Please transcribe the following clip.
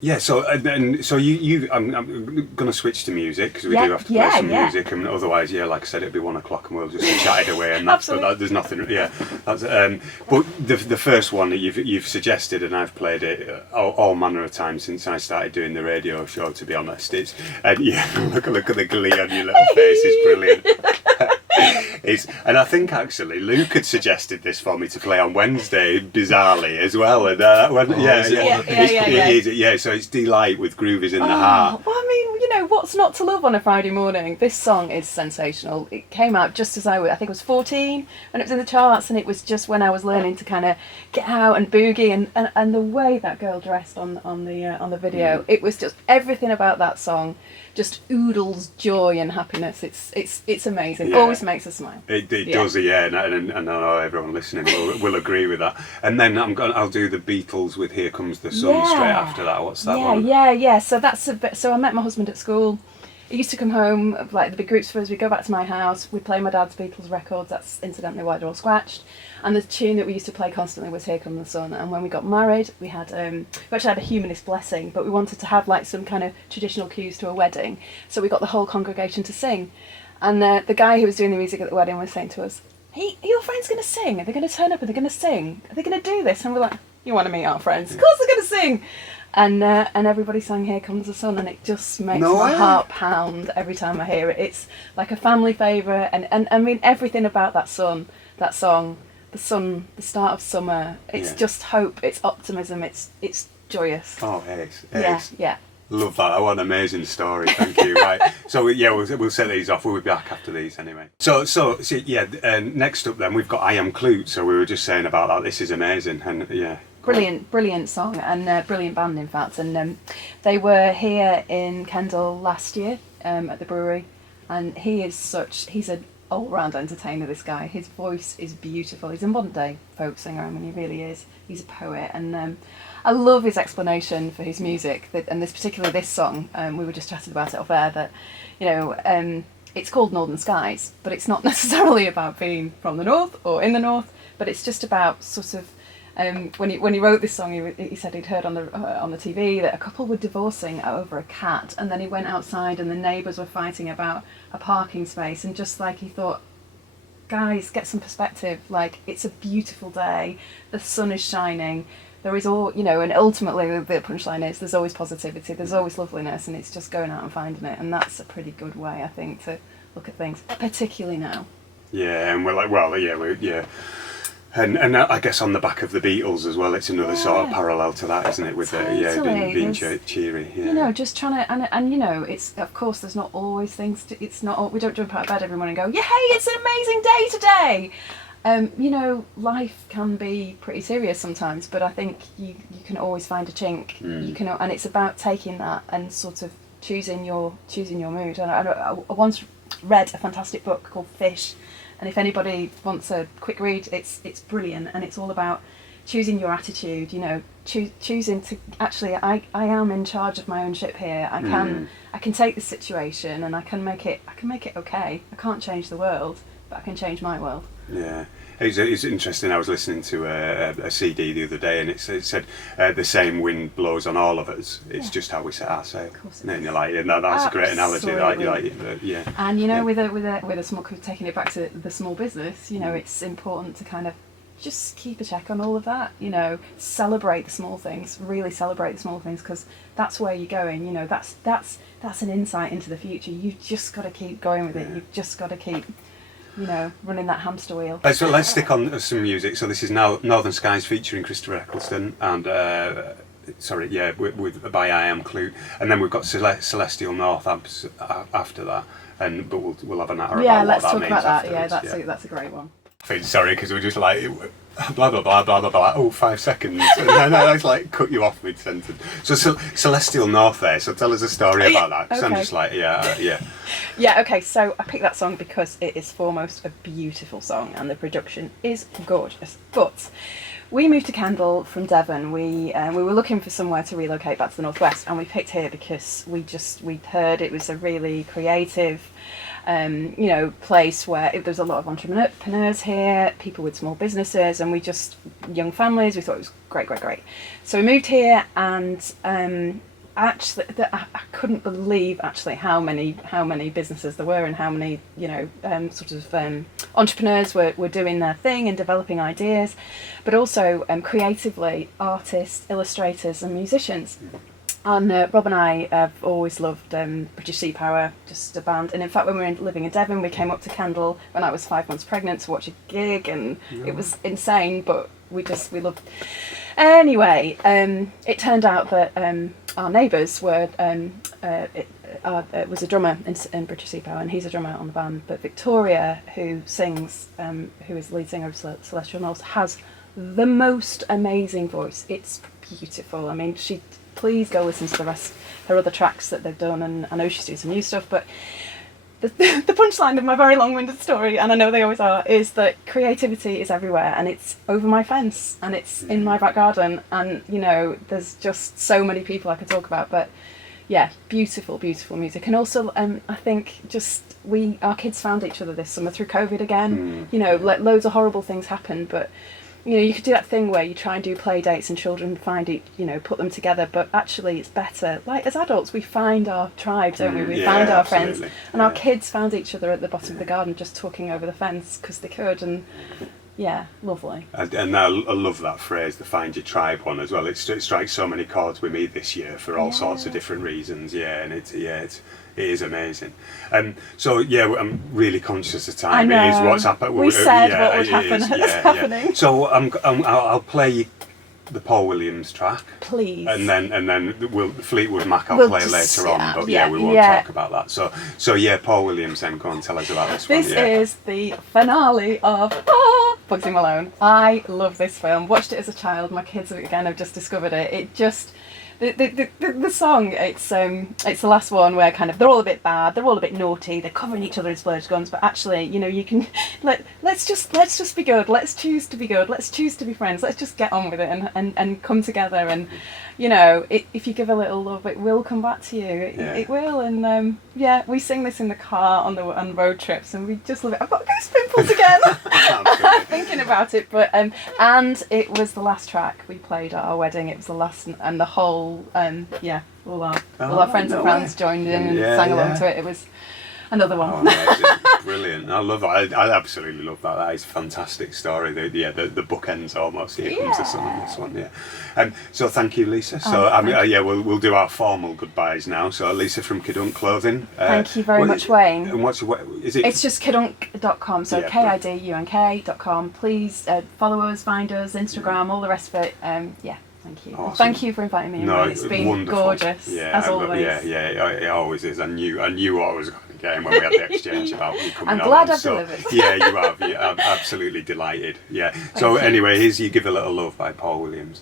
Yeah, so I'm going to switch to music because we do have to play some music, and otherwise, like I said, it'd be 1 o'clock and we'll just be chatted away, and there's nothing. Yeah, that's, but the first one that you've suggested, and I've played it all manner of times since I started doing the radio show. To be honest, look at the glee on your little face, it's brilliant. And I think actually Luke had suggested this for me to play on Wednesday, bizarrely as well. And so it's Delight with Groove Is in the Heart. Well, I mean, what's not to love on a Friday morning? This song is sensational. It came out just as I think I was 14 when it was in the charts, and it was just when I was learning to kind of get out and boogie, and the way that girl dressed on the video, it was just everything about that song just oodles joy and happiness. It's amazing. Always makes us smile. It does, and I know everyone listening will agree with that. And then I'll do the Beatles with Here Comes the Sun straight after that. What's that one? Yeah. So I met my husband at school. He used to come home, like the big groups for us. We'd go back to my house. We'd play my dad's Beatles records. That's incidentally why they're all scratched. And the tune that we used to play constantly was Here Comes the Sun. And when we got married, we actually had a humanist blessing, but we wanted to have like some kind of traditional cues to a wedding. So we got the whole congregation to sing. And the guy who was doing the music at the wedding was saying to us, "Hey, your friend's going to sing? Are they going to turn up? Are they going to sing? Are they going to do this?" And we're like, "You want to meet our friends? Of course they're going to sing." And everybody sang Here Comes the Sun, and it just makes my heart pound every time I hear it. It's like a family favourite, and I mean everything about that song, the sun, the start of summer, it's just hope, it's optimism, it's joyous. Oh, it's. Yeah. Love that. What an amazing story. Thank you. Right. So we'll set these off. We'll be back after these anyway. So next up then we've got I Am Clute. So we were just saying about that. This is amazing, and brilliant song, and brilliant band in fact. And they were here in Kendal last year at the brewery, and he's an all-round entertainer, this guy. His voice is beautiful. He's a modern day folk singer. I mean, he really is. He's a poet, and I love his explanation for his music, and this song, we were just chatting about it off air, that it's called Northern Skies, but it's not necessarily about being from the north or in the north, but it's just about sort of when he wrote this song, he said he'd heard on the TV that a couple were divorcing over a cat, and then he went outside and the neighbours were fighting about a parking space, and just like he thought, guys, get some perspective. Like, it's a beautiful day, the sun is shining, there is all, and ultimately the punchline is there's always positivity, there's always loveliness, and it's just going out and finding it, and that's a pretty good way, I think, to look at things, particularly now. Yeah, and we're like, And I guess on the back of the Beatles as well, it's another sort of parallel to that, isn't it? With being cheery. Yeah. Just trying to, and it's, of course, there's not always things. It's not. We don't jump out of bed every morning and go, "Yeah, hey, it's an amazing day today." Life can be pretty serious sometimes, but I think you can always find a chink. You can, and it's about taking that and sort of choosing your mood. And I once read a fantastic book called Fish. And if anybody wants a quick read, it's brilliant, and it's all about choosing your attitude. Choosing to actually, I am in charge of my own ship here. I can take this situation and I can make it okay. I can't change the world, but I can change my world. Yeah. It's interesting. I was listening to a CD the other day, and it said the same wind blows on all of us. It's just how we set our sail. And you're like, that's a great analogy. And with a small, taking it back to the small business, it's important to kind of just keep a check on all of that. Celebrate the small things. Really celebrate the small things, because that's where you're going. That's an insight into the future. You've just got to keep going with it. You've just got to keep running that hamster wheel. So let's stick on some music. So this is now Northern Skies featuring Christopher Eccleston, and by I Am Clute, and then we've got Celestial North after that, but we'll have an hour about let's what that talk means about that. afterwards. That's a great one. Sorry, because we're just like blah blah blah blah blah blah. Oh, 5 seconds, and then I was like cut you off mid sentence. So Celestial North there. So tell us a story about that. Because I'm just like Yeah. Okay. So I picked that song because it is foremost a beautiful song, and the production is gorgeous. But we moved to Kendal from Devon. We were looking for somewhere to relocate back to the northwest, and we picked here because we'd heard it was a really creative, place where there's a lot of entrepreneurs here, people with small businesses, and young families. We thought it was great. So we moved here, and actually, I couldn't believe actually how many businesses there were, and how many entrepreneurs were doing their thing and developing ideas, but also creatively artists, illustrators, and musicians. And Rob and I have always loved British Sea Power, just a band. And in fact, when we were living in Devon, we came up to Kendal when I was 5 months pregnant to watch a gig, and it was insane, but we loved. Anyway, it turned out that our neighbours were was a drummer in British Sea Power, and he's a drummer on the band. But Victoria, who sings, who is the lead singer of Celestial Knolls, has the most amazing voice. It's beautiful. I mean, please go listen to her other tracks that they've done, and I know she's doing some new stuff, but the punchline of my very long-winded story, and I know they always are, is that creativity is everywhere, and it's over my fence, and it's in my back garden, and there's just so many people I could talk about. But yeah, beautiful music. And also I think just our kids found each other this summer through COVID again. Loads of horrible things happened, but you could do that thing where you try and do play dates and children find put them together, but actually it's better. Like, as adults, we find our tribe, don't we? We find our friends. And our kids found each other at the bottom of the garden just talking over the fence because they could, and yeah, lovely. And I love that phrase, the find your tribe one as well. It strikes so many chords with me this year for all sorts of different reasons. Yeah, and it is amazing. So yeah, I'm really conscious of time. I know. It is what's happening. We said what would happen. It's happening. So I'll play you the Paul Williams track, please, and then Fleetwood Mac I'll play later on. But we won't talk about that. So yeah, Paul Williams. Then go and tell us about this one. This is the finale of Bugsy Malone. I love this film. Watched it as a child. My kids again have just discovered it. It just. The song, it's the last one where kind of they're all a bit bad, they're all a bit naughty, they're covering each other in splurge guns, but actually, you can let's just be good, let's choose to be good, let's choose to be friends, let's just get on with it and come together, and if you give a little love, it will come back to you. It will, and we sing this in the car on road trips, and we just love it. I've got goose pimples again thinking about it, but and it was the last track we played at our wedding. It was the last, and the whole all our friends and fans joined in and sang along to it. It was another one. Brilliant. I love it. I absolutely love that. That is a fantastic story. The bookends almost. Here comes the sun on this one. So thank you, Lisa. We'll do our formal goodbyes now. So Lisa from Kidunk Clothing. Thank you very much, Wayne. And is it? It's just kidunk.com. So kidunk.com. Please follow us, find us, Instagram, all the rest of it. Thank you. Awesome. Thank you for inviting me. It's been wonderful. Gorgeous, as always. It always is. I knew what I was going to get when we had the exchange about you coming on. I'm glad I've delivered. Yeah, you have. I'm absolutely delighted. Yeah. So anyway, here's You Give a Little Love by Paul Williams.